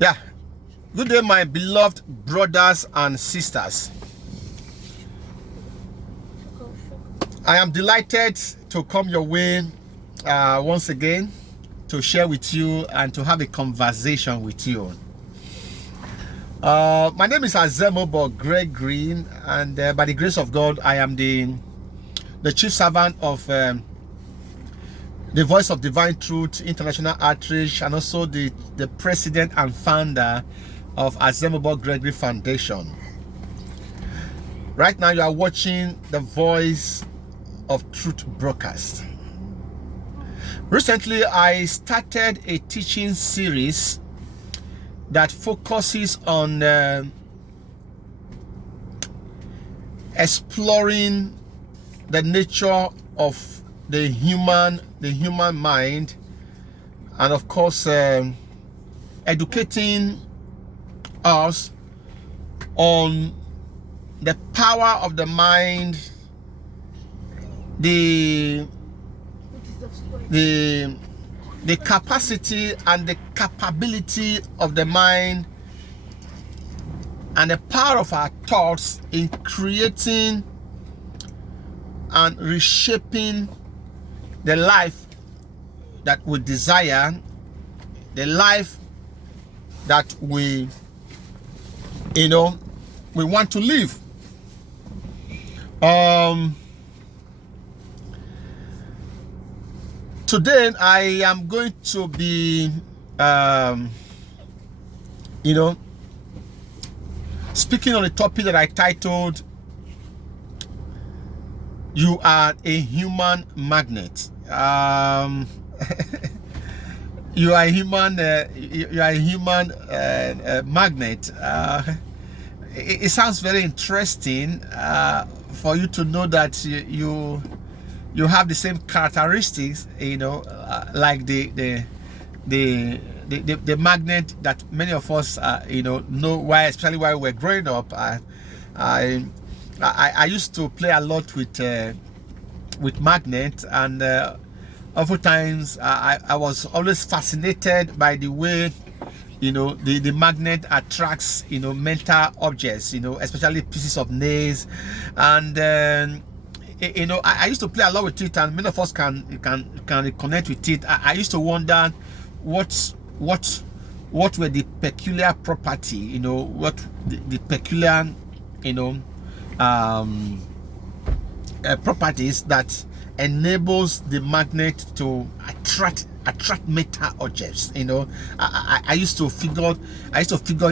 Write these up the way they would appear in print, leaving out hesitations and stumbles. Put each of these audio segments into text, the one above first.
Yeah. Good day, my beloved brothers and sisters. I am delighted to come your way once again to share with you and to have a conversation with you. My name is Azemobor Gregory, and by the grace of God, I am the chief servant of the Voice of Divine Truth International Outreach, and also the president and founder of Azemobor Gregory Foundation. Right now, you are watching the Voice of Truth broadcast. Recently, I started a teaching series that focuses on exploring the nature of the human mind, and of course educating us on the power of the mind, the capacity and the capability of the mind, and the power of our thoughts in creating and reshaping the life that we desire, the life that we want to live. Today I am going to be speaking on a topic that I titled "You Are a Human Magnet." You are a human magnet. It sounds very interesting for you to know that you have the same characteristics, like the magnet that many of us know why, especially while we're growing up. I used to play a lot with magnet, and oftentimes I was always fascinated by the way the magnet attracts mental objects, especially pieces of nails, and I used to play a lot with it, and many of us can connect with it. I used to wonder what were the peculiar property, what the peculiar properties that enables the magnet to attract metal objects. I used to figure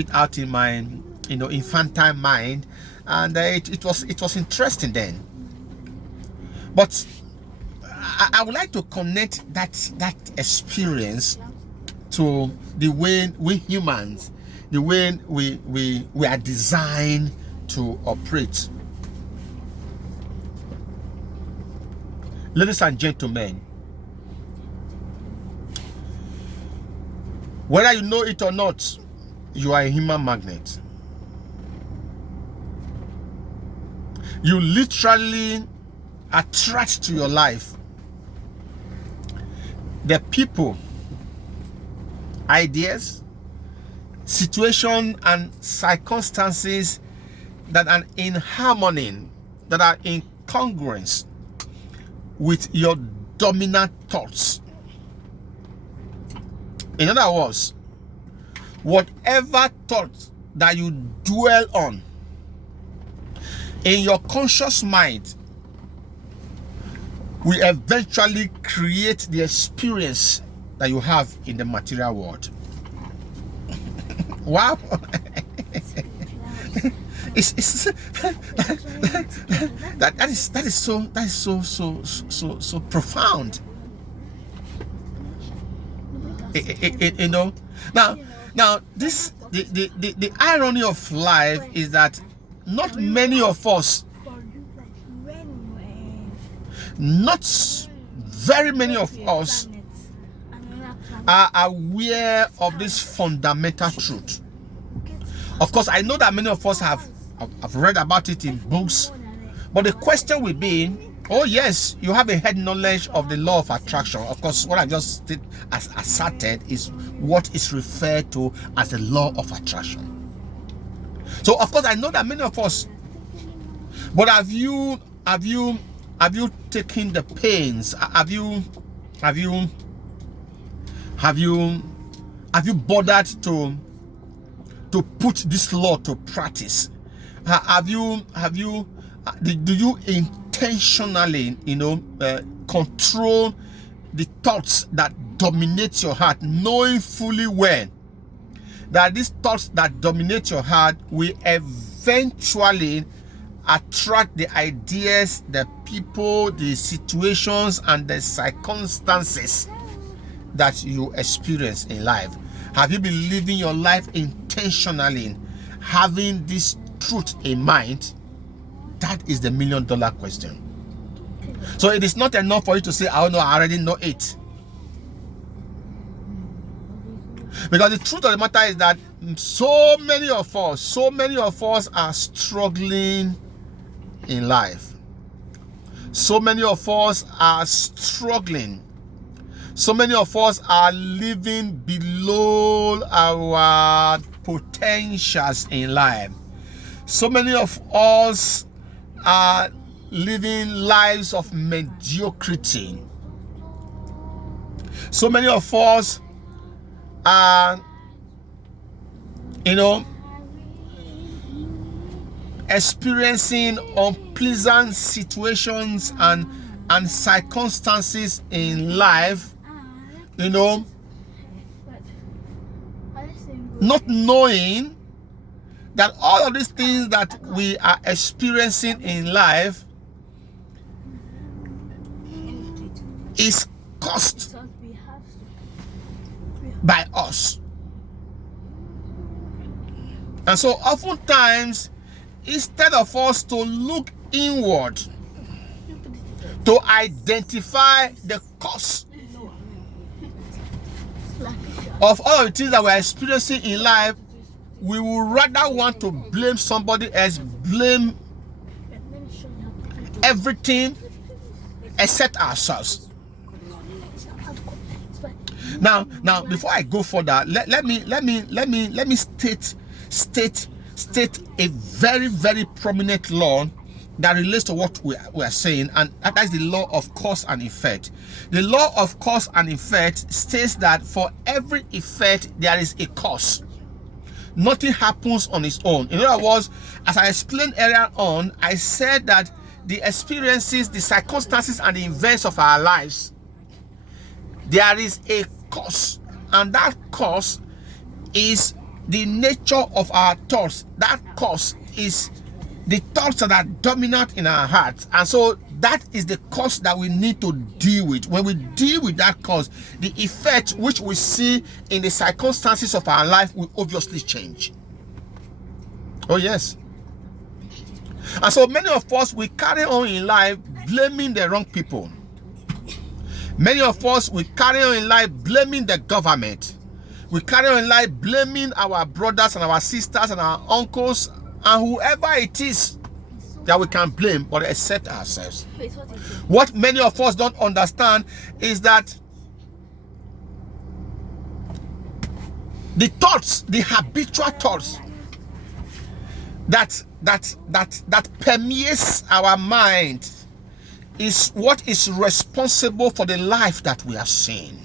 it out in my infantile mind, and it was interesting then. But I would like to connect that experience to the way we humans, the way we are designed to operate. Ladies and gentlemen, whether you know it or not, you are a human magnet. You literally attract to your life the people, ideas, situation, and circumstances that are in harmony, that are in congruence with your dominant thoughts. In other words, whatever thought that you dwell on in your conscious mind will eventually create the experience that you have in the material world. Wow. that is so profound. Now this the irony of life is that not many of us, not very many of us, are aware of this fundamental truth. Of course, I know that many of us have read about it in books, but the question will be, Oh yes, you have a head knowledge of the law of attraction. Of course, what I just asserted is what is referred to as the law of attraction. So of course I know that many of us, but have you taken the pains? Have you bothered to put this law to practice? Do you intentionally, control the thoughts that dominate your heart, knowing fully well that these thoughts that dominate your heart will eventually attract the ideas, the people, the situations, and the circumstances that you experience in life? Have you been living your life intentionally, having this truth in mind? That is the $1 million question. So it is not enough for you to say, I don't know, I already know it. Because the truth of the matter is that so many of us are struggling in life. So many of us are struggling. So many of us are living below our potentials in life. So many of us are living lives of mediocrity. So many of us are, experiencing unpleasant situations and circumstances in life, not knowing that all of these things that we are experiencing in life is caused by us. And so oftentimes, instead of us to look inward to identify the cause of all of the things that we're experiencing in life, we would rather want to blame somebody else, blame everything except ourselves. Now, before I go further, let me state a very, very prominent law that relates to what we are saying, and that is the law of cause and effect. The law of cause and effect states that for every effect there is a cause. Nothing happens on its own. In other words, as I explained earlier on, I said that the experiences, the circumstances, and the events of our lives, there is a cause, and that cause is the nature of our thoughts. That cause is the thoughts that are dominant in our hearts, and so that is the cause that we need to deal with. When we deal with that cause, the effect which we see in the circumstances of our life will obviously change. Oh yes. And so many of us, we carry on in life blaming the wrong people. Many of us, we carry on in life blaming the government. We carry on in life blaming our brothers and our sisters and our uncles and whoever it is that we can blame, but except ourselves. What many of us don't understand is that the thoughts, the habitual thoughts that permeates our mind is what is responsible for the life that we are seeing.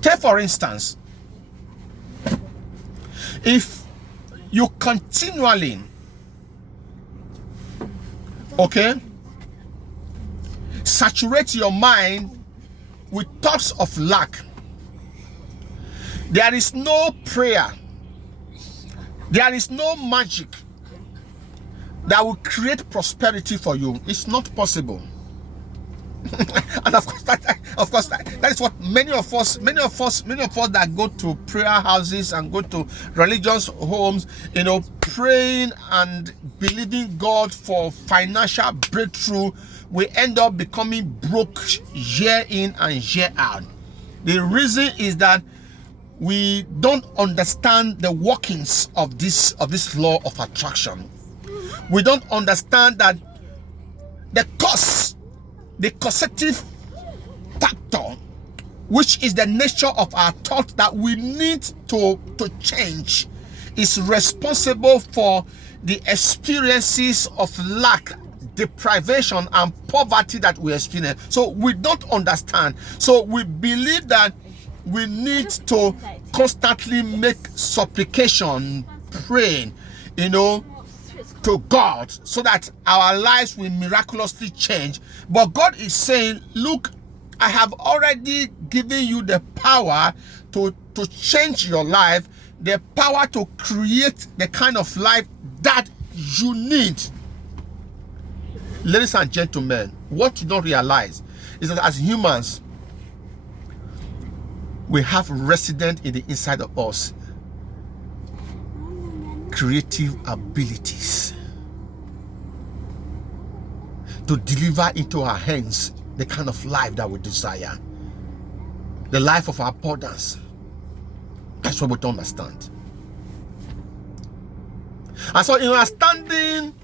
Take for instance, if you continually, saturate your mind with thoughts of lack, there is no prayer, there is no magic that will create prosperity for you. It's not possible. And of course, that is what many of us that go to prayer houses and go to religious homes, praying and believing God for financial breakthrough, we end up becoming broke year in and year out. The reason is that we don't understand the workings of this law of attraction. We don't understand that the cause, the causative factor, which is the nature of our thought that we need to change, is responsible for the experiences of lack, deprivation, and poverty that we experience. So we don't understand. So we believe that we need to constantly make supplication, praying, to God, so that our lives will miraculously change. But God is saying, look, I have already given you the power to change your life, the power to create the kind of life that you need. Ladies and gentlemen, what you don't realize is that as humans, we have resident in the inside of us creative abilities to deliver into our hands the kind of life that we desire, the life of our abundance. That's what we don't understand. And so in understanding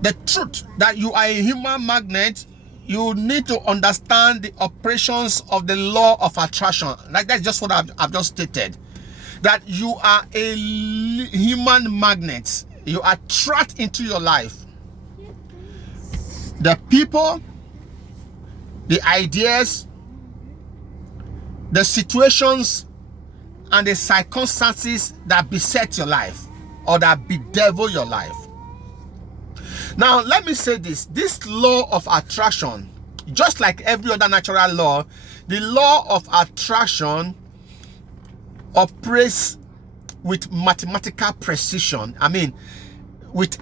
the truth that you are a human magnet, you need to understand the operations of the law of attraction. Like that's just what I've just stated. That you are a human magnet. You attract into your life the people, the ideas, the situations, and the circumstances that beset your life or that bedevil your life. Now, let me say this. This law of attraction, just like every other natural law, the law of attraction operates with mathematical precision. I mean, with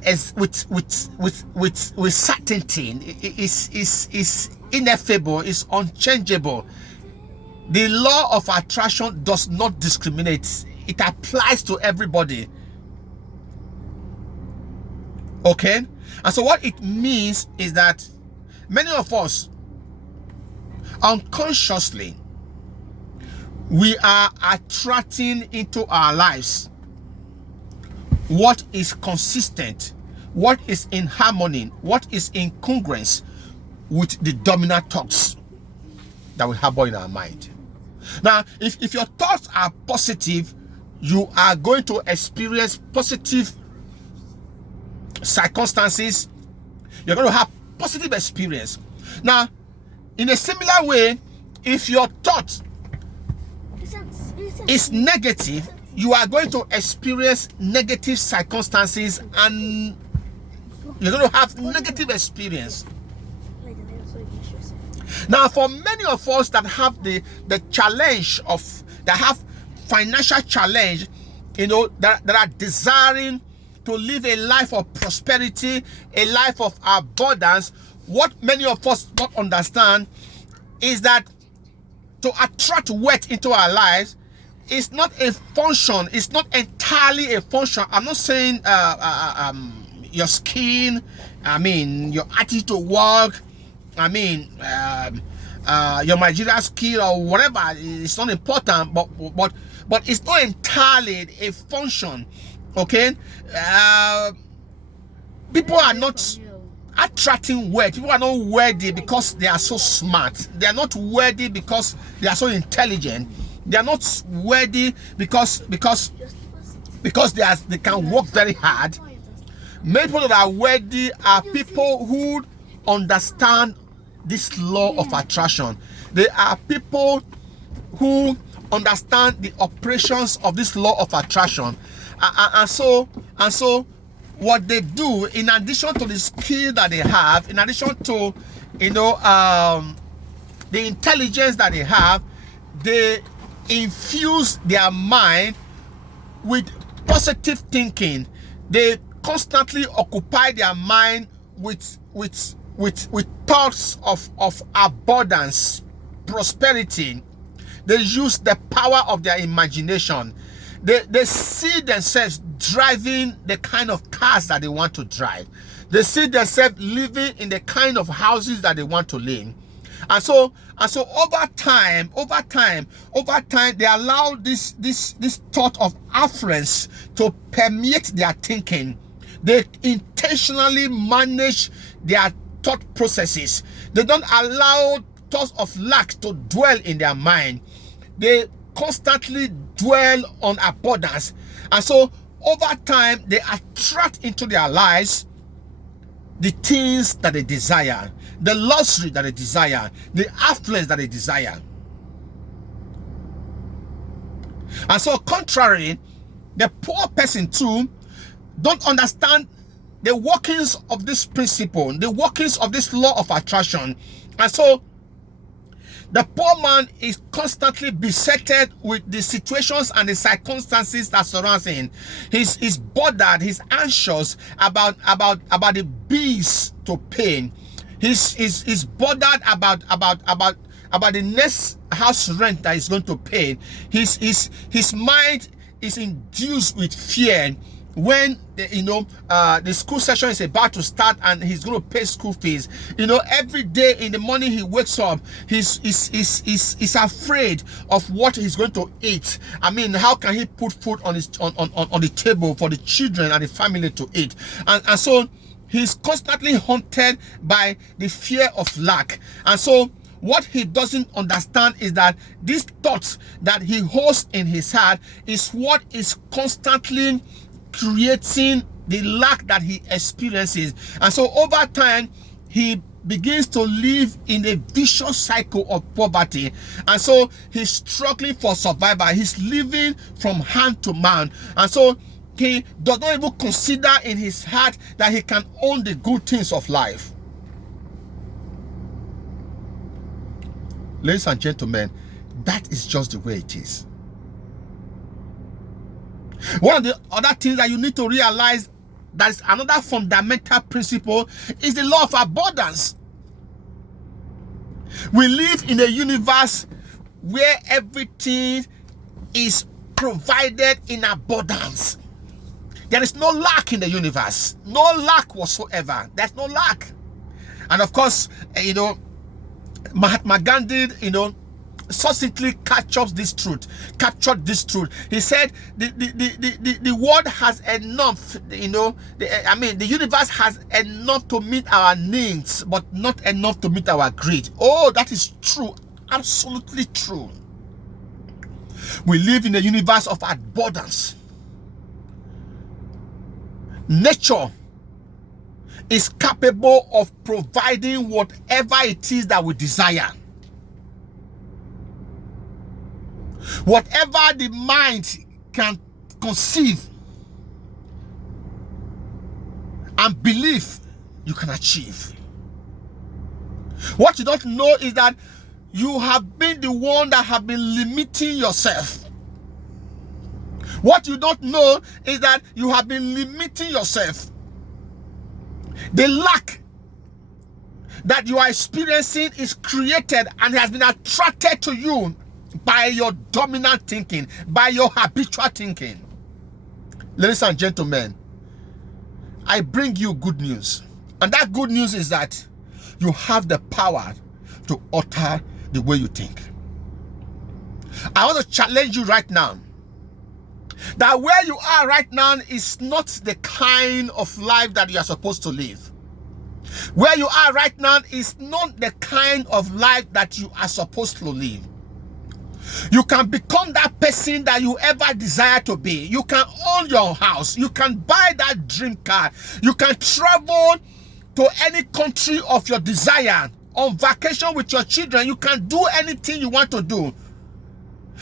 certainty. It's ineffable. It's unchangeable. The law of attraction does not discriminate. It applies to everybody. Okay? And so what it means is that many of us, unconsciously, we are attracting into our lives what is consistent, what is in harmony, what is in congruence with the dominant thoughts that we harbor in our mind. Now, if your thoughts are positive, you are going to experience positive circumstances. You're going to have positive experience. Now, in a similar way, if your thought is negative, you are going to experience negative circumstances and you're going to have negative experience. Now, for many of us that have the challenge that have financial challenge, that are desiring to live a life of prosperity, a life of abundance, what many of us don't understand is that to attract wealth into our lives is not a function. It's not entirely a function. I'm not saying your skin, I mean your attitude to work, I mean your managerial skill or whatever. It's not important, but it's not entirely a function. Okay, people are not attracting wealth. People are not worthy because they are so smart. They are not worthy because they are so intelligent. They are not worthy because they can work very hard. Many people that are worthy are people who understand this law of attraction. They are people who understand the operations of this law of attraction. And so what they do, in addition to the skill that they have, in addition to the intelligence that they have, they infuse their mind with positive thinking. They constantly occupy their mind with thoughts of abundance, prosperity. They use the power of their imagination. They see themselves driving the kind of cars that they want to drive. They see themselves living in the kind of houses that they want to live. And so over time, they allow this thought of affluence to permeate their thinking, They intentionally manage their thought processes. They don't allow thoughts of lack to dwell in their mind. They constantly dwell on abundance. And so over time, they attract into their lives the things that they desire, the luxury that they desire, the affluence that they desire. And so contrary, the poor person too don't understand the workings of this principle, the workings of this law of attraction. And so the poor man is constantly besetted with the situations and the circumstances that surround him. He's bothered, he's anxious about the bills to pay. He's bothered about the next house rent that he's going to pay. His mind is induced with fear when the school session is about to start and he's going to pay school fees. Every day in the morning he wakes up, he's afraid of what he's going to eat. I mean, how can he put food on the table for the children and the family to eat? And so he's constantly haunted by the fear of lack. And so what he doesn't understand is that these thoughts that he holds in his heart is what is constantly creating the lack that he experiences. And so over time, he begins to live in a vicious cycle of poverty. And so he's struggling for survival. He's living from hand to mouth. And so he does not even consider in his heart that he can own the good things of life. Ladies and gentlemen, that is just the way it is. One of the other things that you need to realize, that is another fundamental principle, is the law of abundance. We live in a universe where everything is provided in abundance. There is no lack in the universe. No lack whatsoever. There's no lack. And of course, Mahatma Gandhi, succinctly captured this truth. He said the world has enough, the universe has enough to meet our needs, but not enough to meet our greed. Oh, that is true. Absolutely true. We live in a universe of abundance. Nature is capable of providing whatever it is that we desire. Whatever the mind can conceive and believe, you can achieve. What you don't know is that you have been the one that have been limiting yourself. What you don't know is that you have been limiting yourself. The lack that you are experiencing is created and has been attracted to you by your dominant thinking, by your habitual thinking. Ladies and gentlemen, I bring you good news. And that good news is that you have the power to alter the way you think. I want to challenge you right now that where you are right now is not the kind of life that you are supposed to live. Where you are right now is not the kind of life that you are supposed to live. You can become that person that you ever desire to be. You can own your house. You can buy that dream car. You can travel to any country of your desire on vacation with your children. You can do anything you want to do.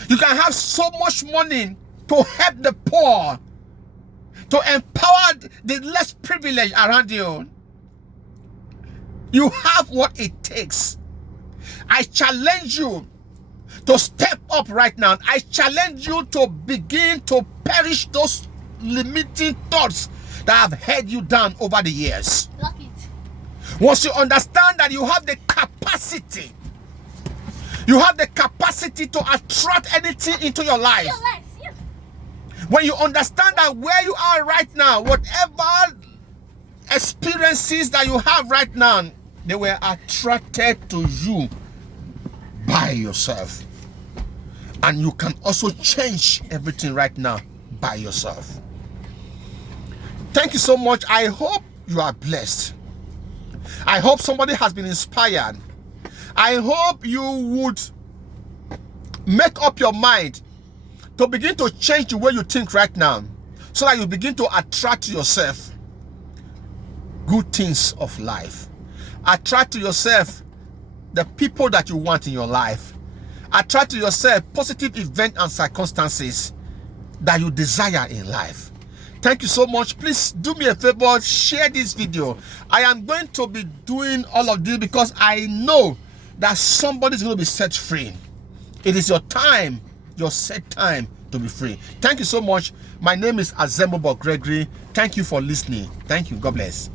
You can have so much money to help the poor, to empower the less privileged around you. You have what it takes. I challenge you to step up right now. I challenge you to begin to perish those limiting thoughts that have held you down over the years. Lock it. Once you understand that you have the capacity, to attract anything into your life. When you understand that where you are right now, whatever experiences that you have right now, they were attracted to you by yourself. And you can also change everything right now by yourself. Thank you so much. I hope you are blessed. I hope somebody has been inspired. I hope you would make up your mind to begin to change the way you think right now, so that you begin to attract to yourself good things of life. Attract to yourself the people that you want in your life. Attract to yourself positive events and circumstances that you desire in life. Thank you so much. Please do me a favor, share this video. I am going to be doing all of this because I know that somebody is going to be set free. It is your time, your set time to be free. Thank you so much. My name is Azemobor Gregory. Thank you for listening. Thank you. God bless.